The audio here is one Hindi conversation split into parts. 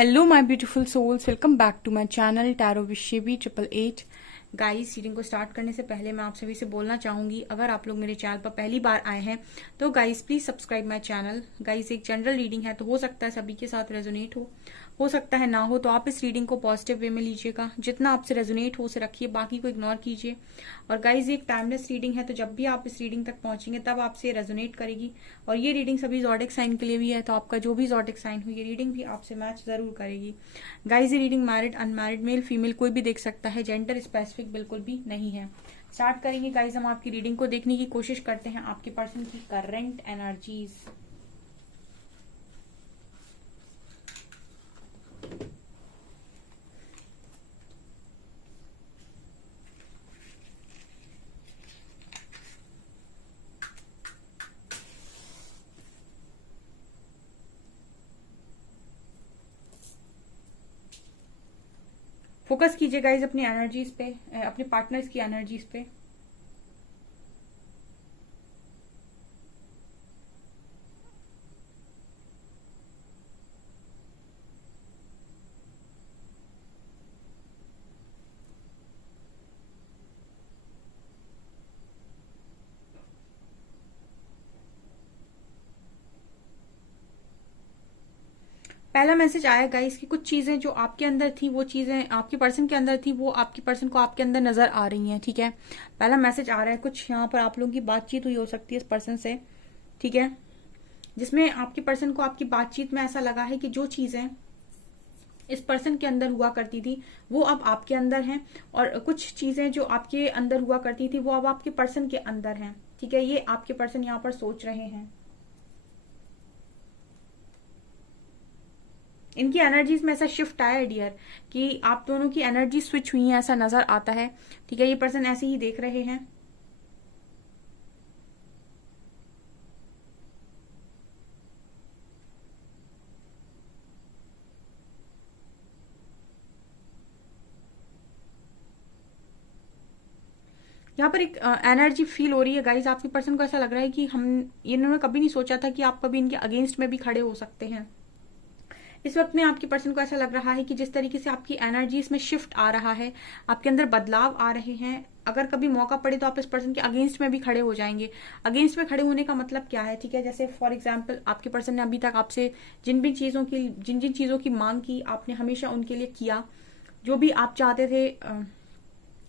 Hello my beautiful souls, welcome back to my channel tarot with Shivi 888। Guys, reading को स्टार्ट करने से पहले मैं आप सभी से बोलना चाहूंगी, अगर आप लोग मेरे चैनल पर पहली बार आए हैं तो guys please subscribe my channel. Guys, एक जनरल रीडिंग है तो हो सकता है सभी के साथ रेजोनेट हो सकता है ना हो, तो आप इस रीडिंग को पॉजिटिव वे में लीजिएगा। जितना आपसे रेजोनेट हो उसे रखिए, बाकी को इग्नोर कीजिए। और गाइस, ये एक टाइमलेस रीडिंग है, तो जब भी आप इस रीडिंग तक पहुंचेंगे तब आपसे रेजोनेट करेगी। और ये रीडिंग सभी ज़ोडिक साइन के लिए भी है, तो आपका जो भी ज़ोडिक साइन हो ये रीडिंग भी आपसे मैच जरूर करेगी। गाइस, ये reading married, unmarried, male female कोई भी देख सकता है, जेंडर स्पेसिफिक बिल्कुल भी नहीं है। स्टार्ट करेंगे गाइस, हम आपकी रीडिंग को देखने की कोशिश करते हैं आपके पर्सन की करंट एनर्जीज। फोकस कीजिए गाइज अपनी एनर्जीज पे, अपने पार्टनर्स की एनर्जीज पे। पहला मैसेज आया गाइस कि कुछ चीजें जो आपके अंदर थी, वो चीजें आपके पर्सन के अंदर थी, वो आपके पर्सन को आपके अंदर नजर आ रही हैं। ठीक है, पहला मैसेज आ रहा है, कुछ यहाँ पर आप लोगों की बातचीत हुई हो सकती है इस पर्सन से। ठीक है, जिसमें आपके पर्सन को आपकी बातचीत में ऐसा लगा है कि जो चीजें इस पर्सन के अंदर हुआ करती थी वो अब आपके अंदर हैं, और कुछ चीजें जो आपके अंदर हुआ करती थी वो अब आपके पर्सन के अंदर हैं। ठीक है, ये आपके पर्सन यहाँ पर सोच रहे हैं। इनकी एनर्जीज में ऐसा शिफ्ट आया है डियर, कि आप दोनों की एनर्जी स्विच हुई है, ऐसा नजर आता है। ठीक है, ये पर्सन ऐसे ही देख रहे हैं। यहाँ पर एक एनर्जी फील हो रही है गाइज, आपके पर्सन को ऐसा लग रहा है कि हम इन्होंने कभी नहीं सोचा था कि आप कभी इनके अगेंस्ट में भी खड़े हो सकते हैं। इस वक्त में आपके पर्सन को ऐसा लग रहा है कि जिस तरीके से आपकी एनर्जी इसमें शिफ्ट आ रहा है, आपके अंदर बदलाव आ रहे हैं, अगर कभी मौका पड़े तो आप इस पर्सन के अगेंस्ट में भी खड़े हो जाएंगे। अगेंस्ट में खड़े होने का मतलब क्या है? ठीक है, जैसे फॉर एग्जाम्पल आपके पर्सन ने अभी तक आपसे जिन जिन चीजों की मांग की, आपने हमेशा उनके लिए किया। जो भी आप चाहते थे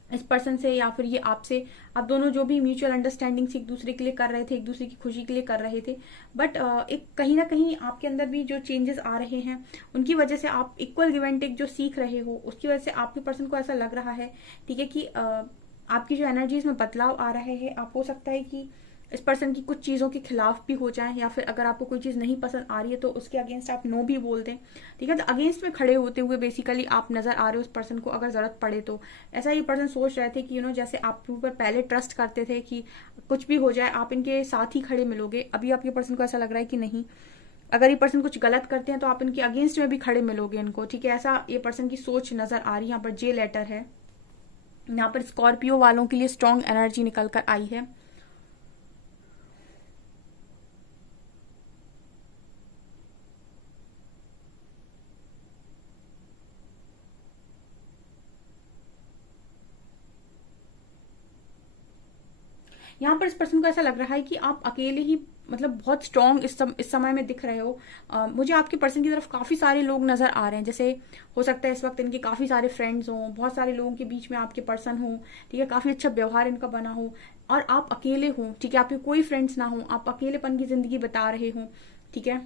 इस पर्सन से या फिर ये आपसे, आप दोनों जो भी म्यूचुअल अंडरस्टैंडिंग से एक दूसरे के लिए कर रहे थे, एक दूसरे की खुशी के लिए कर रहे थे, बट एक कहीं ना कहीं आपके अंदर भी जो चेंजेस आ रहे हैं उनकी वजह से आप इक्वल गिव एंड टेक जो सीख रहे हो, उसकी वजह से आपके पर्सन को ऐसा लग रहा है, ठीक है, कि आपकी जो एनर्जीज में बदलाव आ रहे हैं। आप हो सकता है कि इस पर्सन की कुछ चीज़ों के खिलाफ भी हो जाए, या फिर अगर आपको कोई चीज़ नहीं पसंद आ रही है तो उसके अगेंस्ट आप नो भी बोल दें। ठीक है, तो अगेंस्ट में खड़े होते हुए बेसिकली आप नजर आ रहे हो उस पर्सन को, अगर जरूरत पड़े तो। ऐसा ये पर्सन सोच रहे थे कि जैसे आप ऊपर पहले ट्रस्ट करते थे कि कुछ भी हो जाए आप इनके साथ ही खड़े मिलोगे, अभी आपके पर्सन को ऐसा लग रहा है कि नहीं, अगर ये पर्सन कुछ गलत करते हैं तो आप इनके अगेंस्ट में भी खड़े मिलोगे इनको। ठीक है, ऐसा ये पर्सन की सोच नजर आ रही है। यहाँ पर जे लेटर है, यहाँ पर स्कॉर्पियो वालों के लिए स्ट्रॉन्ग एनर्जी निकल कर आई है। यहाँ पर इस पर्सन को ऐसा लग रहा है कि आप अकेले ही मतलब बहुत स्ट्रांग इस समय में दिख रहे हो। मुझे आपके पर्सन की तरफ काफी सारे लोग नजर आ रहे हैं, जैसे हो सकता है इस वक्त इनके काफी सारे फ्रेंड्स हों, बहुत सारे लोगों के बीच में आपके पर्सन हो। ठीक है, काफी अच्छा व्यवहार इनका बना हो, और आप अकेले हो। ठीक है, आपके कोई फ्रेंड्स ना हो, आप अकेलेपन की जिंदगी बता रहे हो। ठीक है,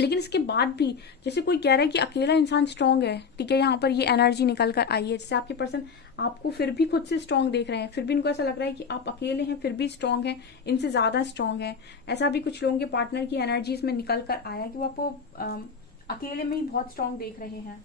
लेकिन इसके बाद भी जैसे कोई कह रहा है कि अकेला इंसान स्ट्रांग है। ठीक है, यहाँ पर ये एनर्जी निकल कर आई है, जैसे आपके पर्सन आपको फिर भी खुद से स्ट्रांग देख रहे हैं, फिर भी इनको ऐसा लग रहा है कि आप अकेले हैं फिर भी स्ट्रांग हैं, इनसे ज्यादा स्ट्रांग है। ऐसा भी कुछ लोगों के पार्टनर की एनर्जी इसमें निकल कर आया कि वो आपको अकेले में ही बहुत स्ट्रांग देख रहे हैं।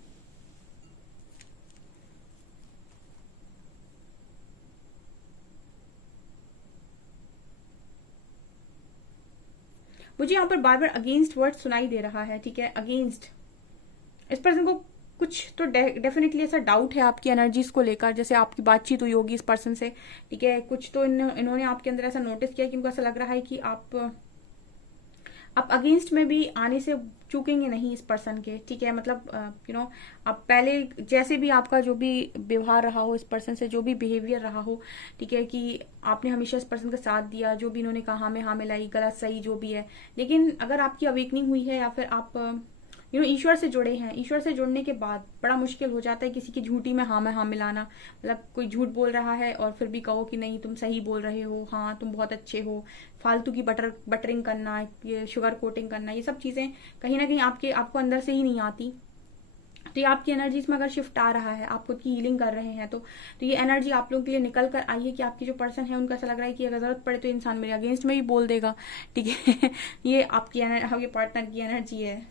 मुझे यहाँ पर बार बार अगेंस्ट वर्ड सुनाई दे रहा है। ठीक है, अगेंस्ट, इस पर्सन को कुछ तो डेफिनेटली ऐसा डाउट है आपकी एनर्जीज को लेकर, जैसे आपकी बातचीत हुई होगी इस पर्सन से। ठीक है, कुछ तो इन्होंने आपके अंदर ऐसा नोटिस किया कि इनको ऐसा लग रहा है कि आप अगेंस्ट में भी आने से चूकेंगे नहीं इस पर्सन के, ठीक है। मतलब आप पहले जैसे भी आपका जो भी व्यवहार रहा हो इस पर्सन से, जो भी बिहेवियर रहा हो, ठीक है, कि आपने हमेशा इस पर्सन का साथ दिया, जो भी इन्होंने कहा में हाँ मिलाई, गलत सही जो भी है। लेकिन अगर आपकी अवेकनिंग हुई है या फिर आप ईश्वर से जुड़े हैं, ईश्वर से जुड़ने के बाद बड़ा मुश्किल हो जाता है किसी की झूठी में हाँ मिलाना। मतलब कोई झूठ बोल रहा है और फिर भी कहो कि नहीं तुम सही बोल रहे हो, हाँ तुम बहुत अच्छे हो। फालतू की बटरिंग करना, ये शुगर कोटिंग करना, ये सब चीजें कहीं ना कहीं आपको अंदर से ही नहीं आती। तो ये आपकी एनर्जीज में अगर शिफ्ट आ रहा है, आप खुद की हीलिंग कर रहे हैं, तो ये एनर्जी आप लोगों के लिए निकल कर आई है कि आपकी जो पर्सन है उनका ऐसा लग रहा है कि अगर जरूरत पड़े तो इंसान मेरे अगेंस्ट में भी बोल देगा, ठीक है। ये आपके पार्टनर की एनर्जी है।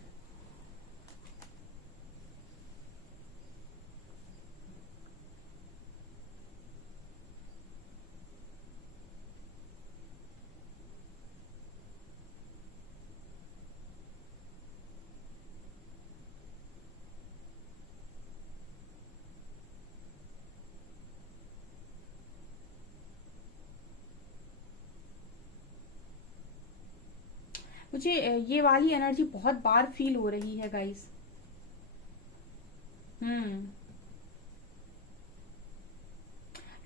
मुझे ये वाली एनर्जी बहुत बार फील हो रही है गाइस। हम्म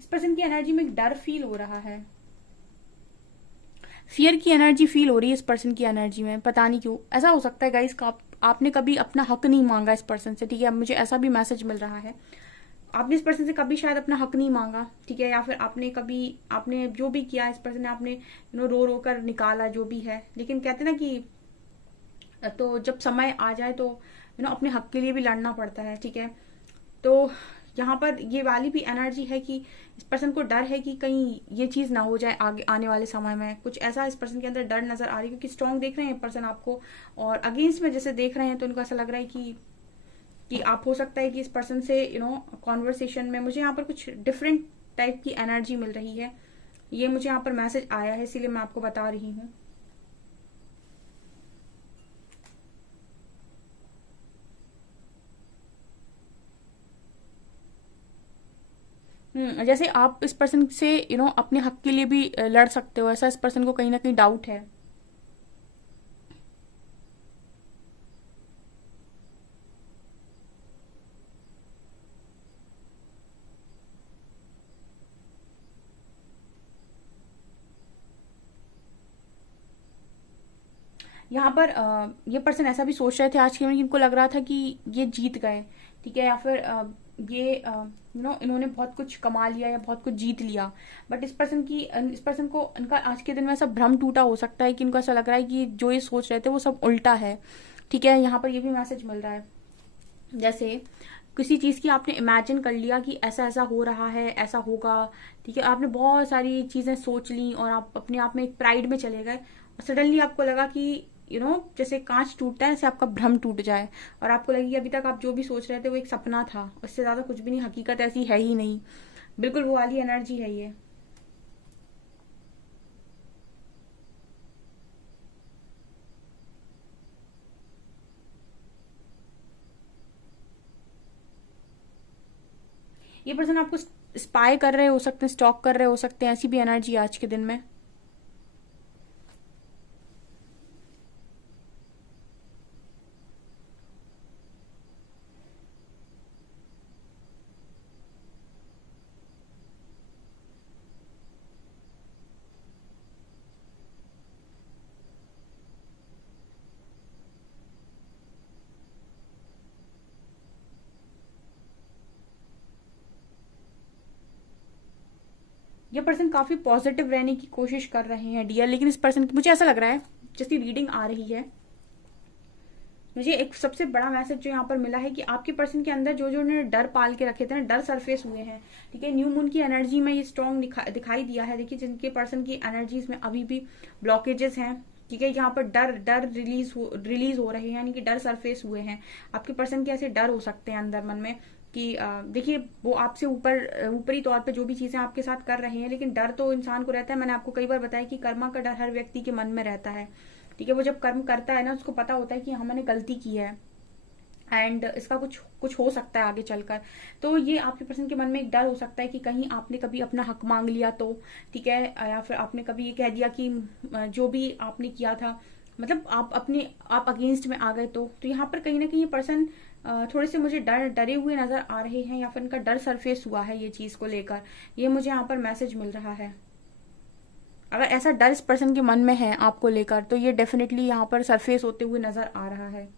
इस पर्सन की एनर्जी में एक डर फील हो रहा है, फियर की एनर्जी फील हो रही है इस पर्सन की एनर्जी में। पता नहीं क्यों ऐसा हो सकता है गाइस का आपने कभी अपना हक नहीं मांगा इस पर्सन से, ठीक है। मुझे ऐसा भी मैसेज मिल रहा है, आपने इस पर्सन से कभी शायद अपना हक नहीं मांगा, ठीक है। या फिर आपने जो भी किया इस पर्सन ने आपने रो रो कर निकाला जो भी है। लेकिन कहते ना कि तो जब समय आ जाए तो अपने हक के लिए भी लड़ना पड़ता है, ठीक है। तो यहाँ पर ये वाली भी एनर्जी है कि इस पर्सन को डर है कि कहीं ये चीज ना हो जाए आगे आने वाले समय में। कुछ ऐसा इस पर्सन के अंदर डर नजर आ रही है, क्योंकि स्ट्रांग देख रहे हैं पर्सन आपको, और अगेंस्ट में जैसे देख रहे हैं तो उनको ऐसा लग रहा है कि आप हो सकता है कि इस पर्सन से कॉन्वर्सेशन में, मुझे यहाँ पर कुछ डिफरेंट टाइप की एनर्जी मिल रही है। ये मुझे यहाँ पर मैसेज आया है, इसीलिए मैं आपको बता रही हूँ। जैसे आप इस पर्सन से अपने हक के लिए भी लड़ सकते हो, ऐसा इस पर्सन को कहीं ना कहीं डाउट है। यहाँ पर ये पर्सन ऐसा भी सोच रहे थे आज के में कि इनको लग रहा था कि ये जीत गए, ठीक है। या फिर ये इन्होंने बहुत कुछ कमा लिया या बहुत कुछ जीत लिया। बट इस पर्सन को इनका आज के दिन में ऐसा भ्रम टूटा हो सकता है कि इनको ऐसा लग रहा है कि जो ये सोच रहे थे वो सब उल्टा है, ठीक है। यहाँ पर ये भी मैसेज मिल रहा है, जैसे किसी चीज की आपने इमेजिन कर लिया कि ऐसा ऐसा हो रहा है, ऐसा होगा, ठीक है। आपने बहुत सारी चीजें सोच ली और आप अपने आप में एक प्राइड में चले गए, और सडनली आपको लगा कि जैसे कांच टूटता है, ऐसे आपका भ्रम टूट जाए और आपको लगे कि अभी तक आप जो भी सोच रहे थे वो एक सपना था, उससे ज्यादा कुछ भी नहीं, हकीकत ऐसी है ही नहीं। बिल्कुल वो वाली एनर्जी है ये। ये पर्सन आपको स्पाई कर रहे हो सकते हैं, स्टॉक कर रहे हो सकते हैं, ऐसी भी एनर्जी आज के दिन में। ये पर्सन काफी पॉजिटिव रहने की कोशिश कर रहे हैं डियर, लेकिन इस पर्सन की मुझे ऐसा लग रहा है, जैसी रीडिंग आ रही है, मुझे एक सबसे बड़ा मैसेज जो यहाँ पर मिला है कि आपके पर्सन के अंदर जो जो उन्होंने डर पाल के रखे थे ना, डर सरफेस हुए हैं, ठीक है। न्यू मून की एनर्जी में ये स्ट्रॉन्ग दिखाई दिया है। देखिए जिनके पर्सन की एनर्जीज में अभी भी ब्लॉकेजेस हैं, ठीक है, यहाँ पर डर रिलीज हो रहे हैं, यानी कि डर सरफेस हुए हैं। आपके पर्सन के ऐसे डर हो सकते हैं अंदर मन में कि देखिए वो आपसे ऊपरी तौर पे जो भी चीजें आपके साथ कर रहे हैं, लेकिन डर तो इंसान को रहता है। मैंने आपको कई बार बताया कि कर्मा का डर हर व्यक्ति के मन में रहता है, ठीक है। वो जब कर्म करता है ना, उसको पता होता है कि हमने गलती की है एंड इसका कुछ कुछ हो सकता है आगे चलकर। तो ये आपके पर्सन के मन में एक डर हो सकता है कि कहीं आपने कभी अपना हक मांग लिया तो, ठीक है, या फिर आपने कभी ये कह दिया कि जो भी आपने किया था मतलब आप अगेंस्ट में आ गए तो यहाँ पर कहीं ना कहीं ये पर्सन थोड़े से मुझे डरे हुए नजर आ रहे हैं, या फिर इनका डर सरफेस हुआ है ये चीज को लेकर, ये मुझे यहाँ पर मैसेज मिल रहा है। अगर ऐसा डर इस पर्सन के मन में है आपको लेकर, तो ये डेफिनेटली यहाँ पर सरफेस होते हुए नजर आ रहा है।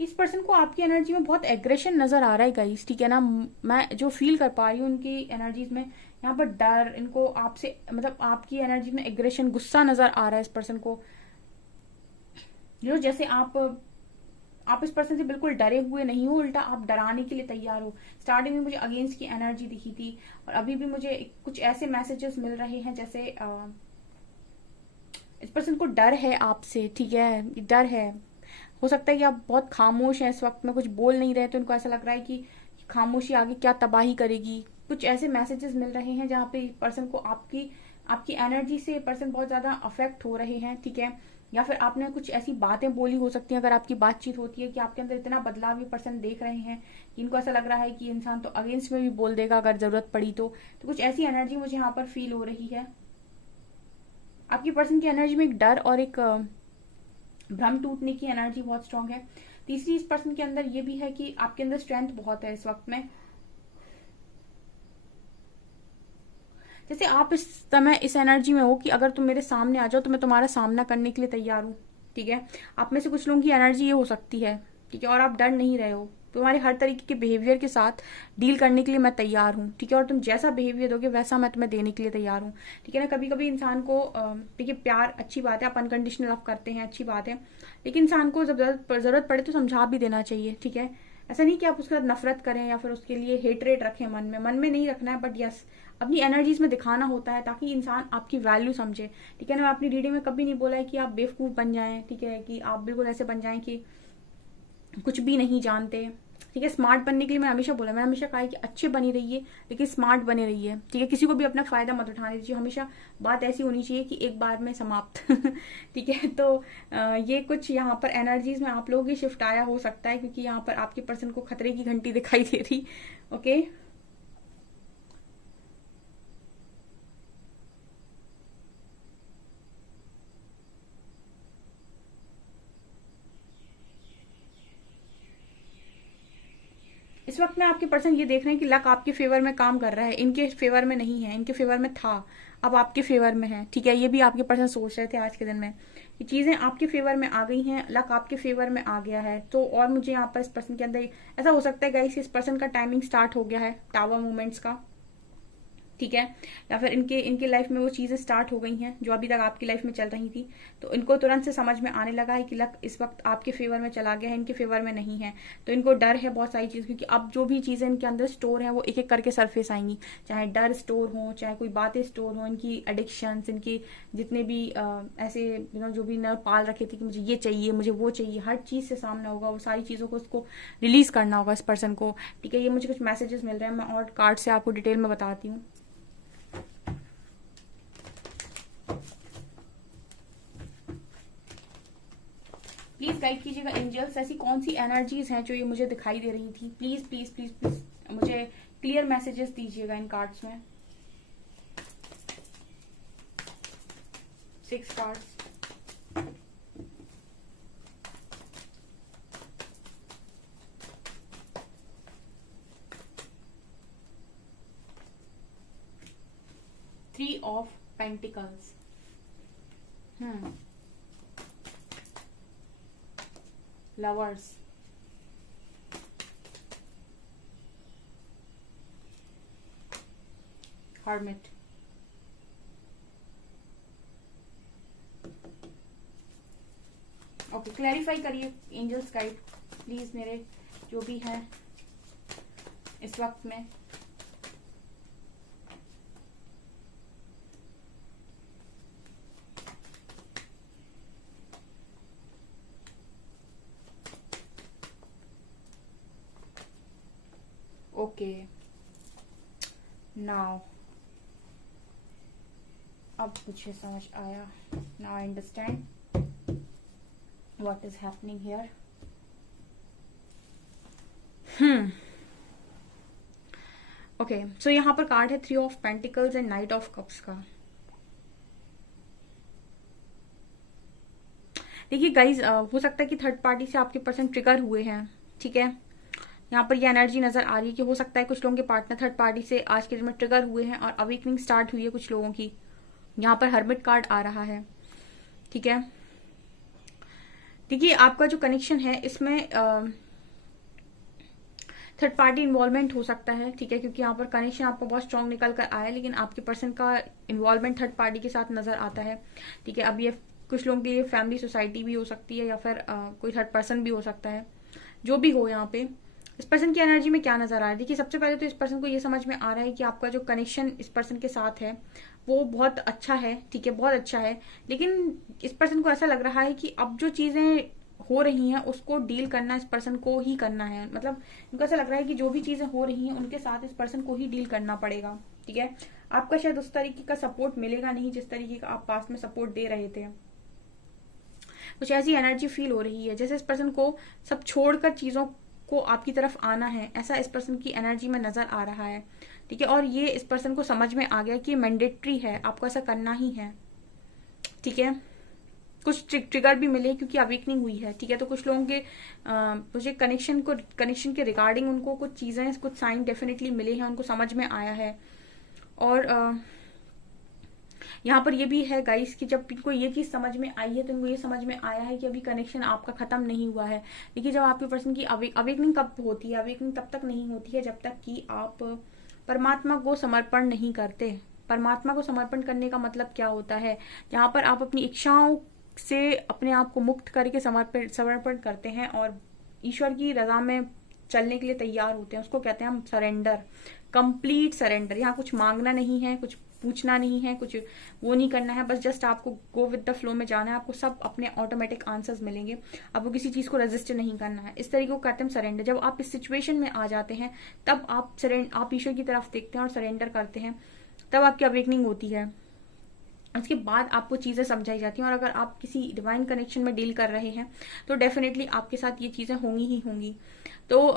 इस पर्सन को आपकी एनर्जी में बहुत एग्रेशन नजर आ रहा है गाइस, ठीक है ना। मैं जो फील कर पा रही हूँ उनकी एनर्जीज में, यहाँ पर डर, इनको आपसे मतलब आपकी एनर्जी में एग्रेशन, गुस्सा नजर आ रहा है इस पर्सन को। जैसे आप इस पर्सन से बिल्कुल डरे हुए नहीं हो, उल्टा आप डराने के लिए तैयार हो। स्टार्टिंग में मुझे अगेंस्ट की एनर्जी दिखी थी, और अभी भी मुझे कुछ ऐसे मैसेजेस मिल रहे हैं जैसे इस पर्सन को डर है आपसे, ठीक है, डर है। हो सकता है कि आप बहुत खामोश हैं इस वक्त में, कुछ बोल नहीं रहे, तो इनको ऐसा लग रहा है कि खामोशी आगे क्या तबाही करेगी। कुछ ऐसे मैसेजेस मिल रहे हैं जहाँ पे पर्सन को आपकी आपकी एनर्जी से पर्सन बहुत ज्यादा अफेक्ट हो रहे हैं, ठीक है। या फिर आपने कुछ ऐसी बातें बोली हो सकती हैं, अगर आपकी बातचीत होती है कि आपके अंदर इतना बदलाव ये पर्सन देख रहे हैं कि इनको ऐसा लग रहा है कि इंसान तो अगेंस्ट में भी बोल देगा अगर जरूरत पड़ी तो कुछ ऐसी एनर्जी मुझे यहाँ पर फील हो रही है। आपकी पर्सन की एनर्जी में एक डर और एक भ्रम टूटने की एनर्जी बहुत स्ट्रांग है। तीसरी, इस पर्सन के अंदर ये भी है कि आपके अंदर स्ट्रेंथ बहुत है इस वक्त में। जैसे आप इस समय इस एनर्जी में हो कि अगर तुम मेरे सामने आ जाओ तो मैं तुम्हारा सामना करने के लिए तैयार हूँ, ठीक है। आप में से कुछ लोगों की एनर्जी ये हो सकती है, ठीक है, और आप डर नहीं रहे हो। तुम्हारे हर तरीके के बिहेवियर के साथ डील करने के लिए मैं तैयार हूँ, ठीक है, और तुम जैसा बिहेवियर दोगे वैसा मैं तुम्हें देने के लिए तैयार हूँ, ठीक है ना। कभी कभी इंसान को देखिए, प्यार अच्छी बात है, आप अनकंडीशनल लव करते हैं, अच्छी बात है, लेकिन इंसान को जब जरूरत पड़े तो समझा भी देना चाहिए, ठीक है। ऐसा नहीं कि आप उसके साथ नफरत करें या फिर उसके लिए हेटरेट रखें मन में नहीं रखना है, बट यस, अपनी एनर्जीज में दिखाना होता है ताकि इंसान आपकी वैल्यू समझे, ठीक है ना। मैं अपनी रीडिंग में कभी नहीं बोला है कि आप बेवकूफ बन जाएं, ठीक है, कि आप बिल्कुल ऐसे बन जाएं कि कुछ भी नहीं जानते, ठीक है। स्मार्ट बनने के लिए मैं हमेशा बोला, मैंने हमेशा कहा है कि अच्छे बनी रहिए लेकिन स्मार्ट बने रहिए, ठीक है। किसी को भी अपना फायदा मत उठाने दीजिए, हमेशा बात ऐसी होनी चाहिए कि एक बार में समाप्त ठीक है। तो ये कुछ यहाँ पर एनर्जीज में आप लोगों की शिफ्ट आया हो सकता है, क्योंकि यहाँ पर आपके पर्सन को खतरे की घंटी दिखाई दे रही। ओके, इस वक्त में आपके पर्सन ये देख रहे हैं कि लक आपके फेवर में काम कर रहा है, इनके फेवर में नहीं है, इनके फेवर में था, अब आपके फेवर में है, ठीक है। ये भी आपके पर्सन सोच रहे थे आज के दिन में, ये चीजें आपके फेवर में आ गई हैं, लक आपके फेवर में आ गया है। तो और मुझे यहाँ पर इस पर्सन के अंदर ऐसा हो सकता है गाइस, इस पर्सन का टाइमिंग स्टार्ट हो गया है टावर मूवमेंट्स का, ठीक है। या फिर इनके लाइफ में वो चीजें स्टार्ट हो गई हैं जो अभी तक आपकी लाइफ में चल रही थी, तो इनको तुरंत से समझ में आने लगा है कि लक इस वक्त आपके फेवर में चला गया है, इनके फेवर में नहीं है। तो इनको डर है बहुत सारी चीज, क्योंकि अब जो भी चीजें इनके अंदर स्टोर है वो एक एक करके सरफेस आएंगी, चाहे डर स्टोर हो, चाहे कोई बातें स्टोर हो, इनकी एडिक्शन, इनकी जितने भी ऐसे जो भी नर्व पाल रखे थे कि मुझे ये चाहिए, मुझे वो चाहिए, हर चीज से सामने होगा, वो सारी चीजों को उसको रिलीज करना होगा इस पर्सन को, ठीक है। ये मुझे कुछ मैसेजेस मिल रहे हैं, मैं और कार्ड से आपको डिटेल में बताती हूँ। प्लीज गाइड कीजिएगा एंजल्स, ऐसी कौन सी एनर्जीज हैं जो ये मुझे दिखाई दे रही थी। प्लीज प्लीज प्लीज प्लीज मुझे क्लियर मैसेजेस दीजिएगा इन कार्ड्स में। 6 cards, three of pentacles, lovers, hermit, okay, clarify करिए एंजल्स गाइड प्लीज, मेरे जो भी है इस वक्त में। ओके, नाउ अब मुझे समझ आया, now I understand. What is happening here. Okay, so यहाँ पर कार्ड है 3 of pentacles and knight of cups का। देखिए गाइज, हो सकता है कि थर्ड पार्टी से आपके पर्सन ट्रिगर हुए हैं, ठीक है। यहाँ पर ये एनर्जी नजर आ रही है कि हो सकता है कुछ लोगों के पार्टनर थर्ड पार्टी से आज के दिन में ट्रिगर हुए हैं और अवेकनिंग स्टार्ट हुई है कुछ लोगों की। यहाँ पर हर्मिट कार्ड आ रहा है, ठीक है। देखिए आपका जो कनेक्शन है इसमें थर्ड पार्टी इन्वॉल्वमेंट हो सकता है, ठीक है, क्योंकि यहाँ पर कनेक्शन आपका बहुत स्ट्रांग निकल कर आया है, लेकिन आपके पर्सन का इन्वॉल्वमेंट थर्ड पार्टी के साथ नजर आता है, ठीक है। अब ये कुछ लोगों के लिए फैमिली सोसाइटी भी हो सकती है या फिर कोई थर्ड पर्सन भी हो सकता है। जो भी हो, यहाँ पे इस पर्सन की एनर्जी में क्या नजर आ रहा है। देखिए सबसे पहले तो इस पर्सन को ये समझ में आ रहा है कि आपका जो कनेक्शन इस पर्सन के साथ है वो बहुत अच्छा है, ठीक है, बहुत अच्छा है। लेकिन इस पर्सन को ऐसा लग रहा है कि अब जो चीजें हो रही हैं उसको डील करना इस पर्सन को ही करना है। मतलब उनको ऐसा लग रहा है कि जो भी चीजें हो रही हैं उनके साथ इस पर्सन को ही डील करना पड़ेगा, ठीक है। आपका शायद उस तरीके का सपोर्ट मिलेगा नहीं जिस तरीके का आप पास्ट में सपोर्ट दे रहे थे। कुछ ऐसी एनर्जी फील हो रही है जैसे इस पर्सन को सब छोड़कर चीजों को आपकी तरफ आना है, ऐसा इस पर्सन की एनर्जी में नजर आ रहा है, ठीक है। और ये इस पर्सन को समझ में आ गया कि मैंडेटरी है, आपको ऐसा करना ही है, ठीक है। कुछ ट्रिगर भी मिले क्योंकि अवेकनिंग हुई है, ठीक है। तो कुछ लोगों के मुझे कनेक्शन के रिगार्डिंग उनको कुछ चीजें, कुछ साइन डेफिनेटली मिले हैं, उनको समझ में आया है। और यहाँ पर ये भी है गाइस कि जब इनको ये चीज समझ में आई है तो इनको ये समझ में आया है कि अभी कनेक्शन आपका खत्म नहीं हुआ है। देखिए जब आपके पर्सन की अवेकनिंग कब होती है, अवेकनिंग तब तक नहीं होती है जब तक कि आप परमात्मा को समर्पण नहीं करते। परमात्मा को समर्पण करने का मतलब क्या होता है, यहाँ पर आप अपनी इच्छाओं से अपने आप को मुक्त करके समर्पण करते हैं और ईश्वर की रजा में चलने के लिए तैयार होते हैं। उसको कहते हैं हम सरेंडर, कंप्लीट सरेंडर। यहाँ कुछ मांगना नहीं है, कुछ पूछना नहीं है, कुछ वो नहीं करना है, बस जस्ट आपको गो विद द फ्लो में जाना है। आपको सब अपने ऑटोमेटिक आंसर्स मिलेंगे, आपको किसी चीज को रजिस्ट नहीं करना है। इस तरीके को कहते हैं सरेंडर। जब आप इस सिचुएशन में आ जाते हैं तब आप ईश्वर की तरफ देखते हैं और सरेंडर करते हैं, तब आपकी अवेकनिंग होती है। उसके बाद आपको चीजें समझाई जाती हैं। और अगर आप किसी डिवाइन कनेक्शन में डील कर रहे हैं तो डेफिनेटली आपके साथ ये चीजें होंगी ही होंगी। तो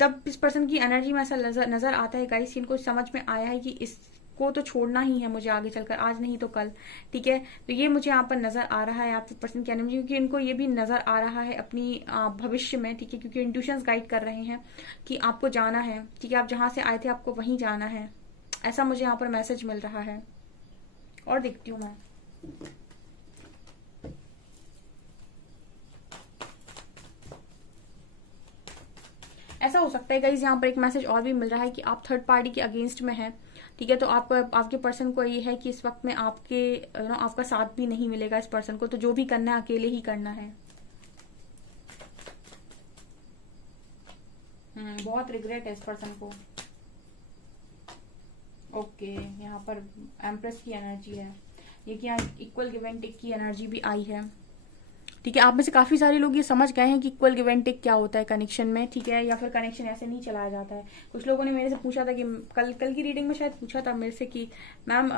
तब इस पर्सन की एनर्जी में ऐसा नजर आता है गाइस, इनको समझ में आया है कि इसको तो छोड़ना ही है मुझे आगे चलकर, आज नहीं तो कल, ठीक है। तो ये मुझे यहाँ पर नजर आ रहा है आपके पर्सन की एनर्जी, क्योंकि इनको ये भी नजर आ रहा है अपनी भविष्य में, ठीक है, क्योंकि इंट्यूशंस गाइड कर रहे हैं कि आपको जाना है, ठीक है। आप जहां से आए थे आपको वहीं जाना है, ऐसा मुझे यहाँ पर मैसेज मिल रहा है। और देखती हूँ मैं, ऐसा हो सकता है गाइस यहाँ पर एक मैसेज और भी मिल रहा है कि आप थर्ड पार्टी के अगेंस्ट में हैं, ठीक है। तो आपके पर्सन को ये है कि इस वक्त में आपका साथ भी नहीं मिलेगा इस पर्सन को, तो जो भी करना है अकेले ही करना है। बहुत रिग्रेट है इस पर्सन को। ओके, यहाँ पर एम्प्रेस की एनर्जी है, ये कि यहाँ इक्वल गिव एंड टेक की एनर्जी भी आई है, ठीक है। आप में से काफी सारे लोग ये समझ गए हैं कि इक्वल गिव एंड टेक क्या होता है कनेक्शन में, ठीक है, या फिर कनेक्शन ऐसे नहीं चलाया जाता है। कुछ लोगों ने मेरे से पूछा था कि कल की रीडिंग में शायद पूछा था मेरे से कि मैम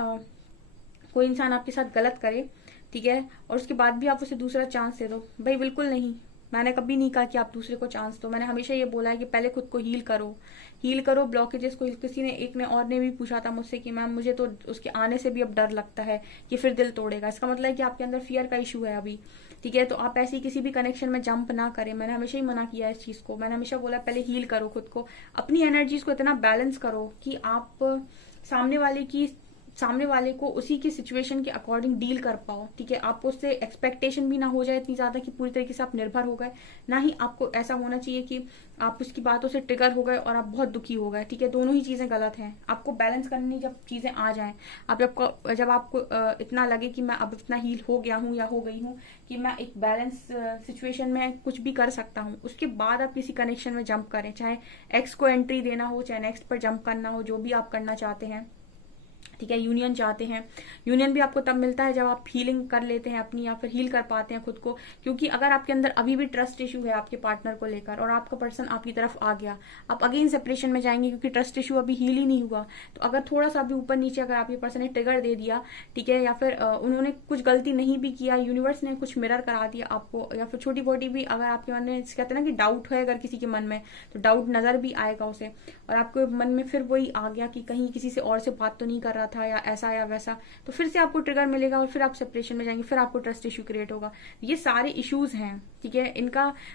कोई इंसान आपके साथ गलत करे, ठीक है, और उसके बाद भी आप उसे दूसरा चांस दे दो। भाई बिल्कुल नहीं, मैंने कभी नहीं कहा कि आप दूसरे को चांस दो। मैंने हमेशा ये बोला है कि पहले खुद को हील करो ब्लॉकेजेस को। किसी ने एक ने और ने भी पूछा था मुझसे कि मैम मुझे तो उसके आने से भी अब डर लगता है कि फिर दिल तोड़ेगा। इसका मतलब है कि आपके अंदर फियर का इशू है अभी, ठीक है। तो आप ऐसी किसी भी कनेक्शन में जंप ना करें। मैंने हमेशा ही मना किया है इस चीज को। मैंने हमेशा बोला पहले हील करो खुद को, अपनी एनर्जीज को इतना बैलेंस करो कि आप सामने वाले को उसी की सिचुएशन के अकॉर्डिंग डील कर पाओ, ठीक है। आपको उससे एक्सपेक्टेशन भी ना हो जाए इतनी ज्यादा कि पूरी तरीके से आप निर्भर हो गए, ना ही आपको ऐसा होना चाहिए कि आप उसकी बातों से ट्रिगर हो गए और आप बहुत दुखी हो गए, ठीक है। दोनों ही चीजें गलत हैं। आपको बैलेंस करनी जब चीजें आ जाएं, जब आपको इतना लगे कि मैं अब इतना हील हो गया हूँ या हो गई हूँ कि मैं एक बैलेंस सिचुएशन में कुछ भी कर सकता हूँ, उसके बाद आप किसी कनेक्शन में जंप करें। चाहे एक्स को एंट्री देना हो, चाहे नेक्स्ट पर जंप करना हो, जो भी आप करना चाहते हैं, ठीक है। यूनियन चाहते हैं, यूनियन भी आपको तब मिलता है जब आप हीलिंग कर लेते हैं अपनी, या फिर हील कर पाते हैं खुद को। क्योंकि अगर आपके अंदर अभी भी ट्रस्ट इशू है आपके पार्टनर को लेकर और आपका पर्सन आपकी तरफ आ गया, आप अगेन सेपरेशन में जाएंगे क्योंकि ट्रस्ट इशू अभी हील ही नहीं हुआ। तो अगर थोड़ा सा भी ऊपर नीचे अगर आपके पर्सन ने ट्रिगर दे दिया, ठीक है, या फिर उन्होंने कुछ गलती नहीं भी किया, यूनिवर्स ने कुछ मिरर करा दिया आपको, या फिर छोटी मोटी भी अगर आपके मन में कहते हैं ना कि डाउट है अगर किसी के मन में, तो डाउट नजर भी आएगा उसे, और आपके मन में फिर वही आ गया कि कहीं किसी से और से बात तो नहीं कर रहा था, या ऐसा या वैसा, तो फिर से आपको ट्रिगर मिलेगा और फिर आप सेपरेशन में जाएंगे, फिर आपको ट्रस्ट इशू क्रिएट होगा। ये सारे इश्यूज हैं, ठीक है।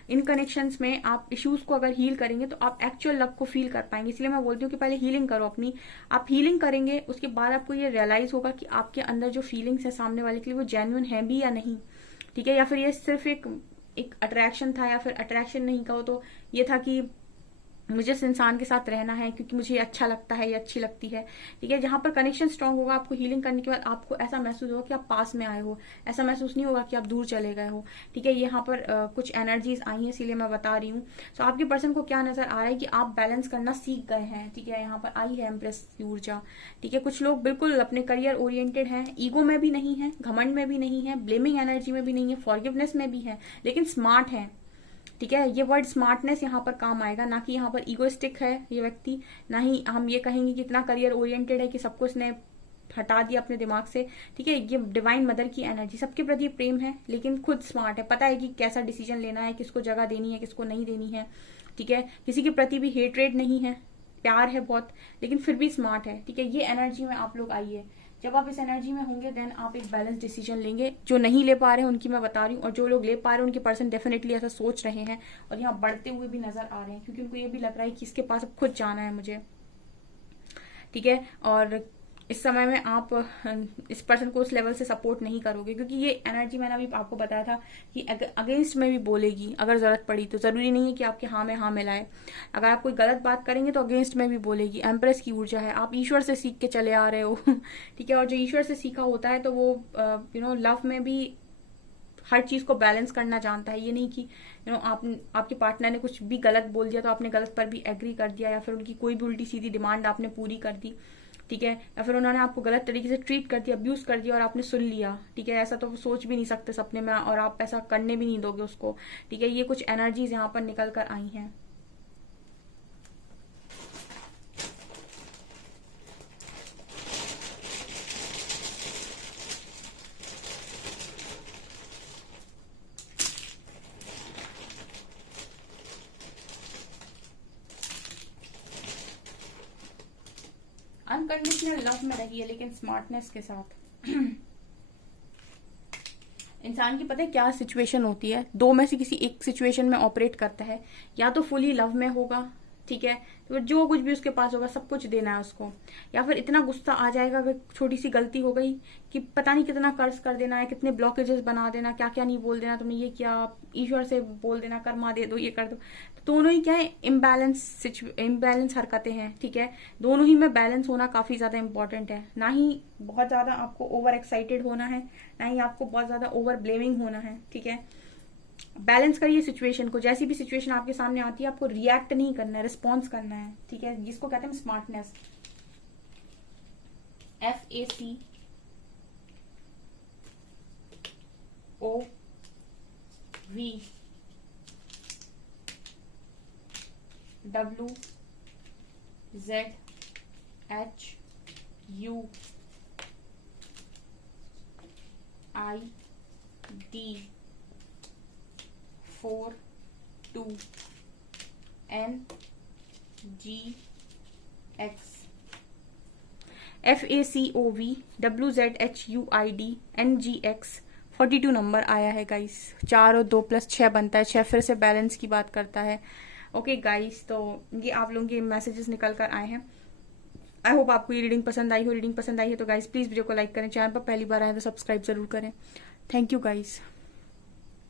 इन कनेक्शंस में आप इश्यूज को अगर हील करेंगे तो आप एक्चुअल लव को फील कर पाएंगे। इसलिए मैं बोलती हूँ कि पहले हीलिंग करो अपनी। आप हीलिंग करेंगे उसके बाद आपको ये रियलाइज होगा कि आपके अंदर जो फीलिंग्स है सामने वाले के लिए वो जेन्युइन है भी या नहीं, ठीक है, या फिर ये सिर्फ एक अट्रैक्शन था, या फिर अट्रैक्शन नहीं कहो तो ये था कि मुझे इस इंसान के साथ रहना है क्योंकि मुझे ये अच्छा लगता है, ये अच्छी लगती है, ठीक है। जहां पर कनेक्शन स्ट्रांग होगा, आपको हीलिंग करने के बाद आपको ऐसा महसूस होगा कि आप पास में आए हो, ऐसा महसूस नहीं होगा कि आप दूर चले गए हो, ठीक है। यहाँ पर कुछ एनर्जीज आई हैं इसीलिए मैं बता रही हूँ। सो आपके पर्सन को क्या नजर आ रहा है कि आप बैलेंस करना सीख गए हैं, ठीक है। यहाँ पर आई है एम्प्रेस की ऊर्जा, ठीक है। कुछ लोग बिल्कुल अपने करियर ओरिएंटेड हैं, ईगो में भी नहीं है, घमंड में भी नहीं है, ब्लेमिंग एनर्जी में भी नहीं है, फॉरगिवनेस में भी है, लेकिन स्मार्ट है, ठीक है। ये वर्ड स्मार्टनेस यहाँ पर काम आएगा, ना कि यहाँ पर ईगोइस्टिक है ये व्यक्ति, ना ही हम ये कहेंगे कि इतना करियर ओरिएंटेड है कि सबको इसने हटा दिया अपने दिमाग से, ठीक है। ये डिवाइन मदर की एनर्जी, सबके प्रति प्रेम है लेकिन खुद स्मार्ट है, पता है कि कैसा डिसीजन लेना है, किसको जगह देनी है, किसको नहीं देनी है, ठीक है। किसी के प्रति भी हेट्रेड नहीं है, प्यार है बहुत, लेकिन फिर भी स्मार्ट है, ठीक है। ये एनर्जी में आप लोग आइए। जब आप इस एनर्जी में होंगे देन आप एक बैलेंस डिसीजन लेंगे। जो नहीं ले पा रहे हैं उनकी मैं बता रही हूँ, और जो लोग ले पा रहे हैं उनके पर्सन डेफिनेटली ऐसा सोच रहे हैं और यहाँ बढ़ते हुए भी नजर आ रहे हैं, क्योंकि उनको ये भी लग रहा है कि इसके पास अब खुद जाना है मुझे, ठीक है। और इस समय में आप इस पर्सन को उस लेवल से सपोर्ट नहीं करोगे, क्योंकि ये एनर्जी मैंने अभी आपको बताया था कि अगेंस्ट में भी बोलेगी अगर जरूरत पड़ी तो। जरूरी नहीं है कि आपके हाँ में हाँ मिलाए, अगर आप कोई गलत बात करेंगे तो अगेंस्ट में भी बोलेगी। एम्प्रेस की ऊर्जा है, आप ईश्वर से सीख के चले आ रहे हो ठीक है। और जो ईश्वर से सीखा होता है तो वो लव में भी हर चीज को बैलेंस करना जानता है। ये नहीं कि आपके पार्टनर ने कुछ भी गलत बोल दिया तो आपने गलत पर भी एग्री कर दिया, या फिर उनकी कोई भी उल्टी सीधी डिमांड आपने पूरी कर दी, ठीक है, या फिर उन्होंने आपको गलत तरीके से ट्रीट कर दिया, अब्यूज कर दिया और आपने सुन लिया, ठीक है। ऐसा तो सोच भी नहीं सकते सपने में, और आप ऐसा करने भी नहीं दोगे उसको, ठीक है। ये कुछ एनर्जीज यहाँ पर निकल कर आई हैं। अनकंडीशनल लव में रही है लेकिन स्मार्टनेस के साथ। इंसान की पता है क्या सिचुएशन होती है, दो में से किसी एक सिचुएशन में ऑपरेट करता है, या तो फुली लव में होगा, ठीक है, तो जो कुछ भी उसके पास होगा सब कुछ देना है उसको, या फिर इतना गुस्सा आ जाएगा अगर छोटी सी गलती हो गई कि पता नहीं कितना कर्ज कर देना है, कितने ब्लॉकेजेस बना देना, क्या क्या नहीं बोल देना, तुमने ये किया, ईश्वर से बोल देना कर्मा दे दो, ये कर दो। तो दोनों ही क्या है, इम्बैलेंस हरकतें हैं, ठीक है। दोनों ही में बैलेंस होना काफी ज्यादा इंपॉर्टेंट है। ना ही बहुत ज्यादा आपको ओवर एक्साइटेड होना है, ना ही आपको बहुत ज्यादा ओवर ब्लेमिंग होना है, ठीक है। बैलेंस करिए सिचुएशन को। जैसी भी सिचुएशन आपके सामने आती है आपको रिएक्ट नहीं करना है, रिस्पॉन्स करना है, ठीक है। जिसको कहते हैं smartness, FACOVWZHUID 42NGX FACOVWZHUID NGX 42 number आया है गाइस। 4 और 2 + 6 बनता है 6, फिर से बैलेंस की बात करता है। ओके गाइस, तो ये आप लोगों के मैसेजेस निकल कर आए हैं। आई होप आपको ये रीडिंग पसंद आई हो। रीडिंग पसंद आई है तो गाइस प्लीज वीडियो को लाइक करें, चैनल पर पहली बार आए तो सब्सक्राइब जरूर करें। Thank you guys.